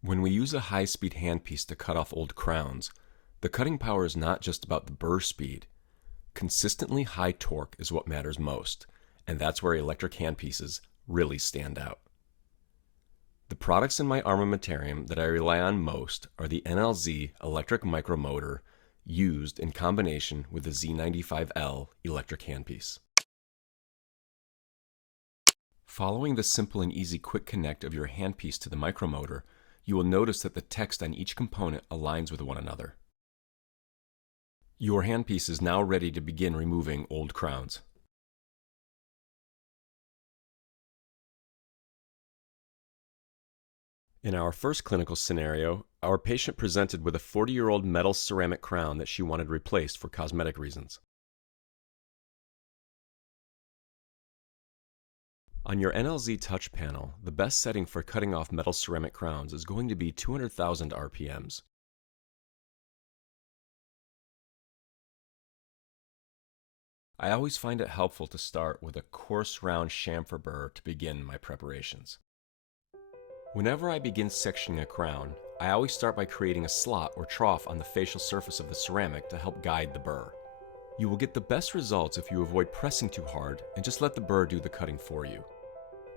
When we use a high-speed handpiece to cut off old crowns, the cutting power is not just about the burr speed. Consistently high torque is what matters most, and that's where electric handpieces really stand out. The products in my armamentarium that I rely on most are the NLZ electric micromotor used in combination with the Z95L electric handpiece. Following the simple and easy quick connect of your handpiece to the micromotor, you will notice that the text on each component aligns with one another. Your handpiece is now ready to begin removing old crowns. In our first clinical scenario, our patient presented with a 40-year-old metal ceramic crown that she wanted replaced for cosmetic reasons. On your NLZ touch panel, the best setting for cutting off metal ceramic crowns is going to be 200,000 RPMs. I always find it helpful to start with a coarse round chamfer burr to begin my preparations. Whenever I begin sectioning a crown, I always start by creating a slot or trough on the facial surface of the ceramic to help guide the burr. You will get the best results if you avoid pressing too hard and just let the burr do the cutting for you.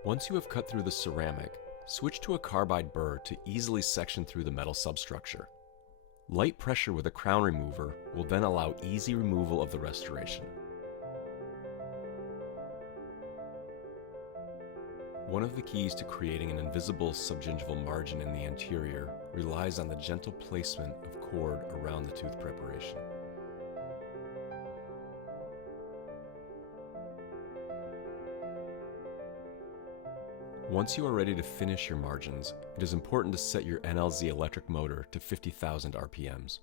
Once you have cut through the ceramic, switch to a carbide burr to easily section through the metal substructure. Light pressure with a crown remover will then allow easy removal of the restoration. One of the keys to creating an invisible subgingival margin in the anterior relies on the gentle placement of cord around the tooth preparation. Once you are ready to finish your margins, it is important to set your NLZ electric motor to 50,000 RPMs.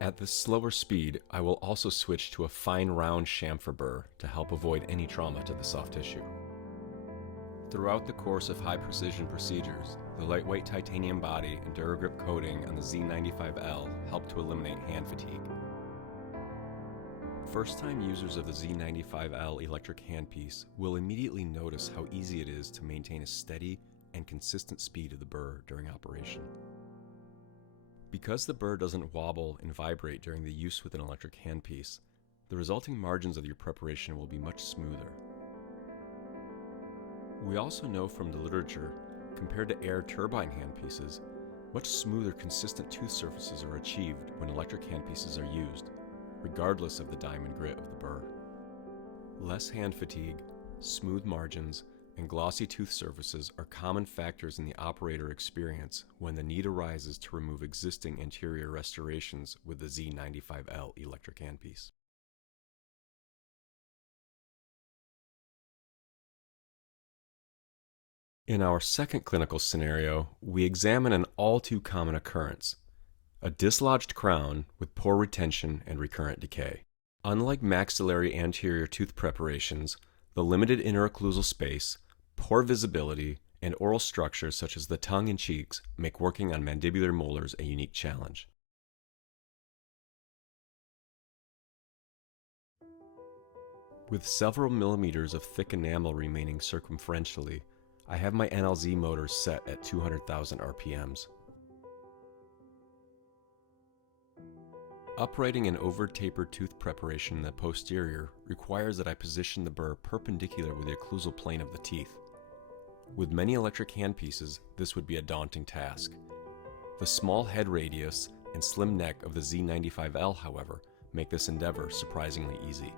At this slower speed, I will also switch to a fine round chamfer burr to help avoid any trauma to the soft tissue. Throughout the course of high precision procedures, the lightweight titanium body and DuraGrip coating on the Z95L help to eliminate hand fatigue. First-time users of the Z95L electric handpiece will immediately notice how easy it is to maintain a steady and consistent speed of the burr during operation. Because the burr doesn't wobble and vibrate during the use with an electric handpiece, the resulting margins of your preparation will be much smoother. We also know from the literature, compared to air turbine handpieces, much smoother consistent tooth surfaces are achieved when electric handpieces are used, regardless of the diamond grit of the burr. Less hand fatigue, smooth margins, and glossy tooth surfaces are common factors in the operator experience when the need arises to remove existing anterior restorations with the Z95L electric handpiece. In our second clinical scenario, we examine an all too common occurrence: a dislodged crown with poor retention and recurrent decay. Unlike maxillary anterior tooth preparations, the limited interocclusal space, poor visibility, and oral structures such as the tongue and cheeks make working on mandibular molars a unique challenge. With several millimeters of thick enamel remaining circumferentially, I have my NLZ motor set at 200,000 RPMs. Uprighting an over-tapered tooth preparation in the posterior requires that I position the burr perpendicular with the occlusal plane of the teeth. With many electric handpieces, this would be a daunting task. The small head radius and slim neck of the Z95L, however, make this endeavor surprisingly easy.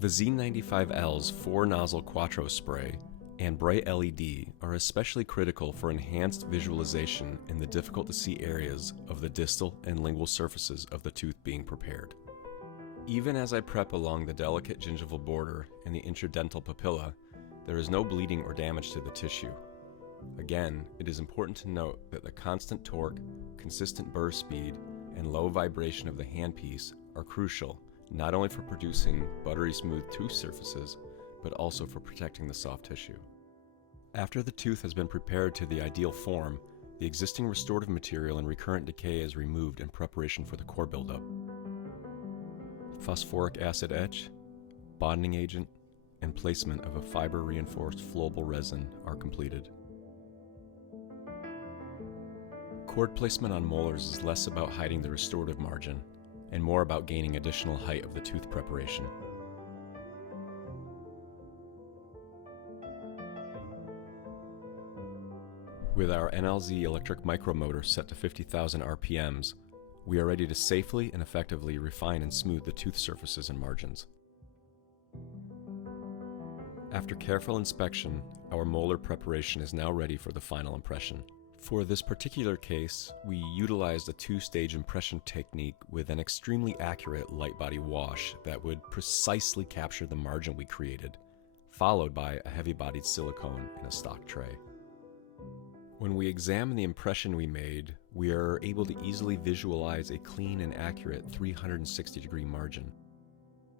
The Z95L's 4-nozzle Quattro spray and bright LED are especially critical for enhanced visualization in the difficult-to-see areas of the distal and lingual surfaces of the tooth being prepared. Even as I prep along the delicate gingival border and the intradental papilla, there is no bleeding or damage to the tissue. Again, it is important to note that the constant torque, consistent burr speed, and low vibration of the handpiece are crucial not only for producing buttery smooth tooth surfaces, but also for protecting the soft tissue. After the tooth has been prepared to the ideal form, the existing restorative material and recurrent decay is removed in preparation for the core buildup. phosphoric acid etch, bonding agent, and placement of a fiber-reinforced flowable resin are completed. Chord placement on molars is less about hiding the restorative margin and more about gaining additional height of the tooth preparation. With our NLZ electric micromotor set to 50,000 RPMs, we are ready to safely and effectively refine and smooth the tooth surfaces and margins. After careful inspection, our molar preparation is now ready for the final impression. For this particular case, we utilized a two-stage impression technique with an extremely accurate light body wash that would precisely capture the margin we created, followed by a heavy-bodied silicone in a stock tray. When we examine the impression we made, we are able to easily visualize a clean and accurate 360-degree margin.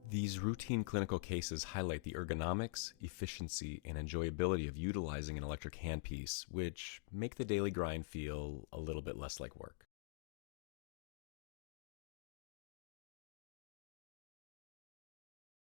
These routine clinical cases highlight the ergonomics, efficiency, and enjoyability of utilizing an electric handpiece, which make the daily grind feel a little bit less like work.